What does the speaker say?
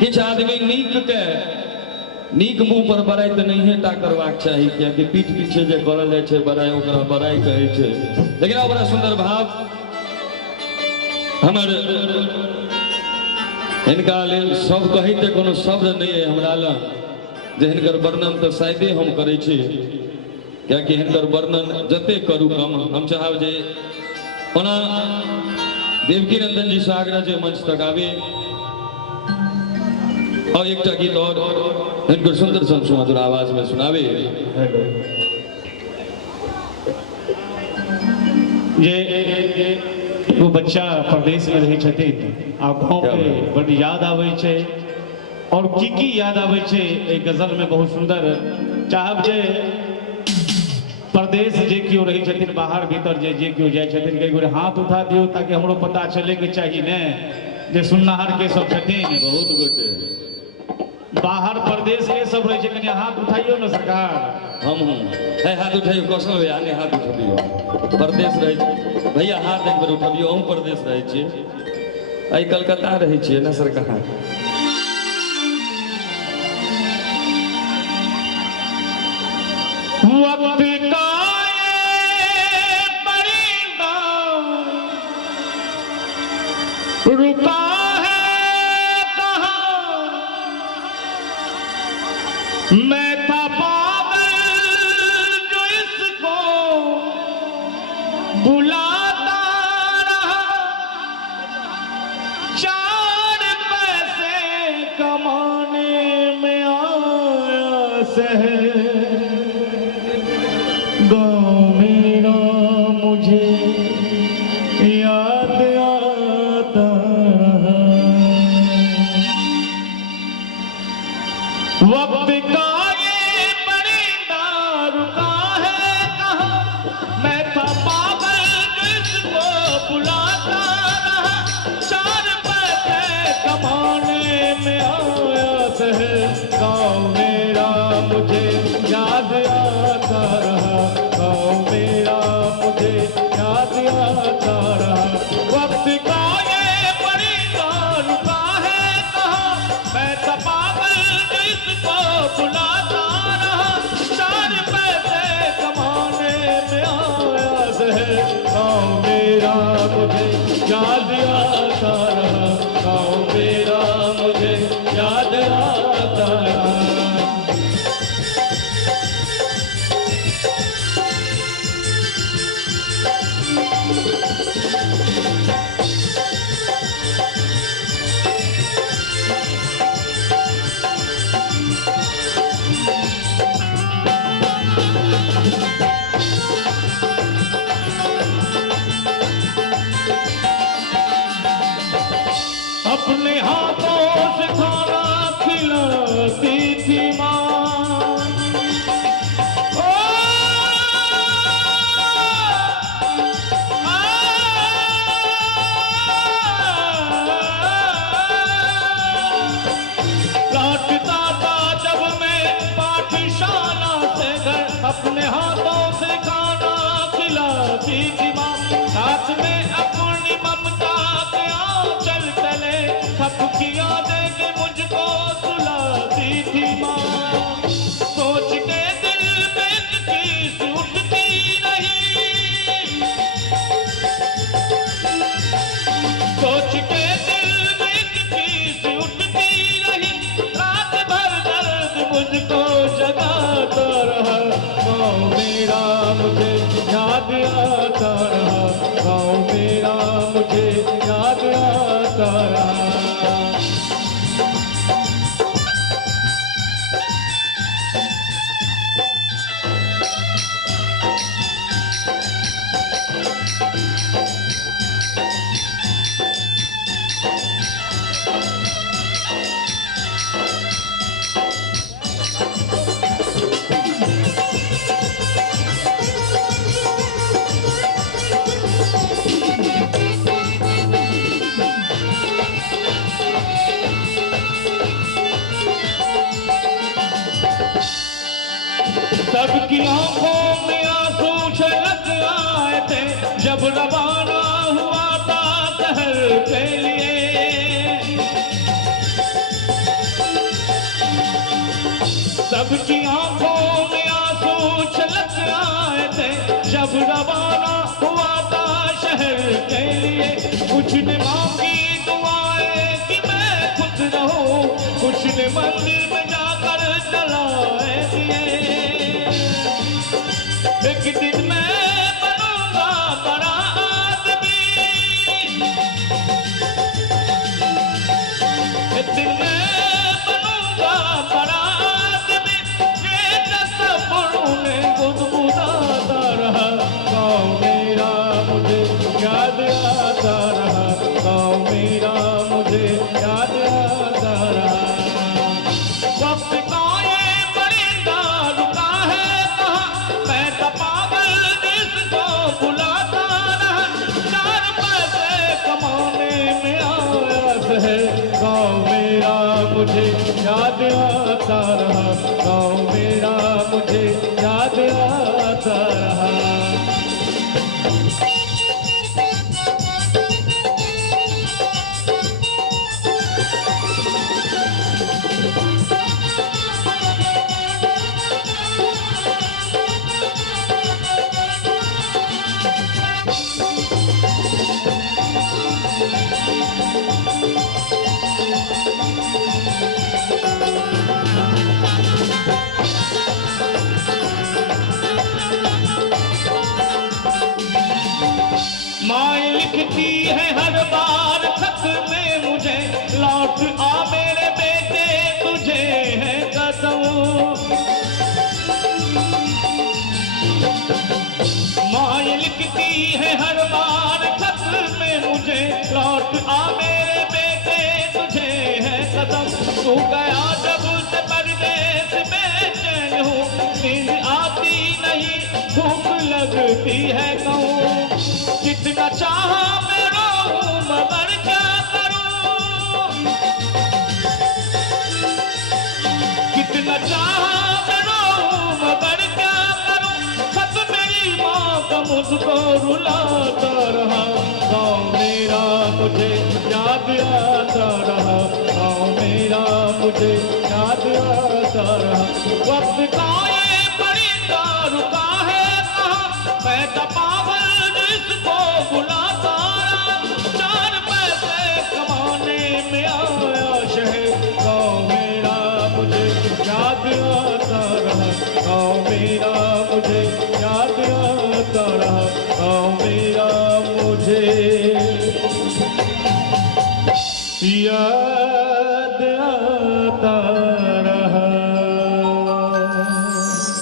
किछ आदमी नीक मुंह पर बड़ाई तो नहीं टा करवाक चाहिए, क्योंकि पीठ पीछे जे करल जाय छै बड़ाई ओकरा बड़ाई कहै छै। लेकिन बड़ा सुंदर भाव हमर हिनका लेल सब कहते कोनो शब्द नहीं है हमरा लग, जे हिनकर वर्णन तो शायदे हम करै छी, क्योंकि हिनकर वर्णन जते करू कम। हम चाहब जे ओना देवकी नंदन जी से आग्रह जे मंच तक आवे और एक गीत और इनकर सुंदर सुमधुर आवाज में सुनावे। ये वो बच्चा प्रदेश में रही छथिन आ गाँव के बड़ी याद आवे छे, और की याद आवे छे एक गजल में बहुत सुंदर। चाहब जे प्रदेश जे क्यों रही छथिन, बाहर भीतर जे क्यों जाय छथिन, कई गोरे हाथ उठा दियो ताकि हमरो पता चले के चाहिए ने जे सुननहार के सब छथिन। बहुत गोटे बाहर प्रदेश के सब रहे छे, कनी हाथ उठाइयो न सरकार। हम है हाथ उठाइयो, कौशल भैया ने हाथ उठबियो। प्रदेश रहे भैया हाथ एक बार उठबियो, हम प्रदेश रहे छिए, आई कलकत्ता रहे छिए ना सरकार। वक्त का परिंदा रुका मैं था पागल जो इसको बुलाता रहा, 4 पैसे कमाने में आया शहर, गाँव मेरा मुझे याद आता रहा। वक्त का ये परिंदा रुका है कहाँ, मैं था पागल जिसको बुलाता रहा, 4 पैसे कमाने में आया शहर, गाँव मेरा मुझे याद आता रहा, गाँव मेरा मुझे याद आता रहा। वक्त का ये परिंदा रुका है कहाँ, मैं था पागल जिसको बुलाता रहा, 4 पैसे कमाने में आया शहर, गाँव मेरा मुझे याद आता रहा, गाँव मेरा मुझे याद आता रहा। अपने हाथों से खाना खिलाती थी माँ, ओ लौटता था जब मैं पाठशाला से घर, अपने हाथों से खाना खिलाती थी माँ, साथ में अपनी ममता के आंचल तले सबकी यादें के मुझको सुलाती थी माँ। सोच के दिल में एक चीज उठती रही, सोच के दिल में एक चीज उठती रही, रात भर दर्द मुझको जगाता रहा, गाँव मेरा मुझे याद आता रहा, गाँव मेरा मुझे याद आता रहा। सबकी आंखों में आंसू छलक आए थे जब रवाना हुआ था शहर के लिए। सबकी आंखों में आंसू छलक आए थे जब रवाना हुआ था शहर के लिए। कुछ ने मांगी दुआएं कि मैं खुश रहूं, कुछ ने मंदिर में जाकर जलाए दिए। एक दिन मैं बनूंगा बड़ा आदमी, एक दिन मैं बनूंगा बड़ा आदमी। ये तस्वीरों में गुदगुदाता रहा गाँव मेरा, मुझे याद आता रहा गाँव मेरा, मुझे याद आता रहा। वक्त का ये परिंदा रुका है कहाँ, मैं तो पागल जिसको बुलाता रहा। चार पैसे कमाने में आया शहर गाँव मेरा, मुझे याद आता रहा गाँव मेरा, मुझे याद आता रहा। माँ लिखती है हर बार खत में मुझे, लौट आ मेरे बेटे तुझे है कसम। माँ लिखती है हर बार खत में मुझे, लौट आ मेरे बेटे तुझे है कसम। तू गया जब से परदेस में चैन हूँ, नींद आती नहीं भूख लगती है कहूँ। कितना चाहा मैं रोऊं मगर क्या करूं, कितना चाहा मैं रोऊं मगर क्या करूं। खत मेरी माँ का मुझको रुलाता रहा गाँव मेरा, मुझे याद आता रहा गाँव मेरा, मुझे याद आता रहा। वक्त का ये परिंदा रुका है कहाँ, मैं तो पागल जिसको बुलाता रहा। चार पैसे कमाने में आया शहर गाँव मेरा, मुझे याद आता रहा गाँव मेरा, मुझे याद आता रहा गाँव मेरा, मुझे याद आता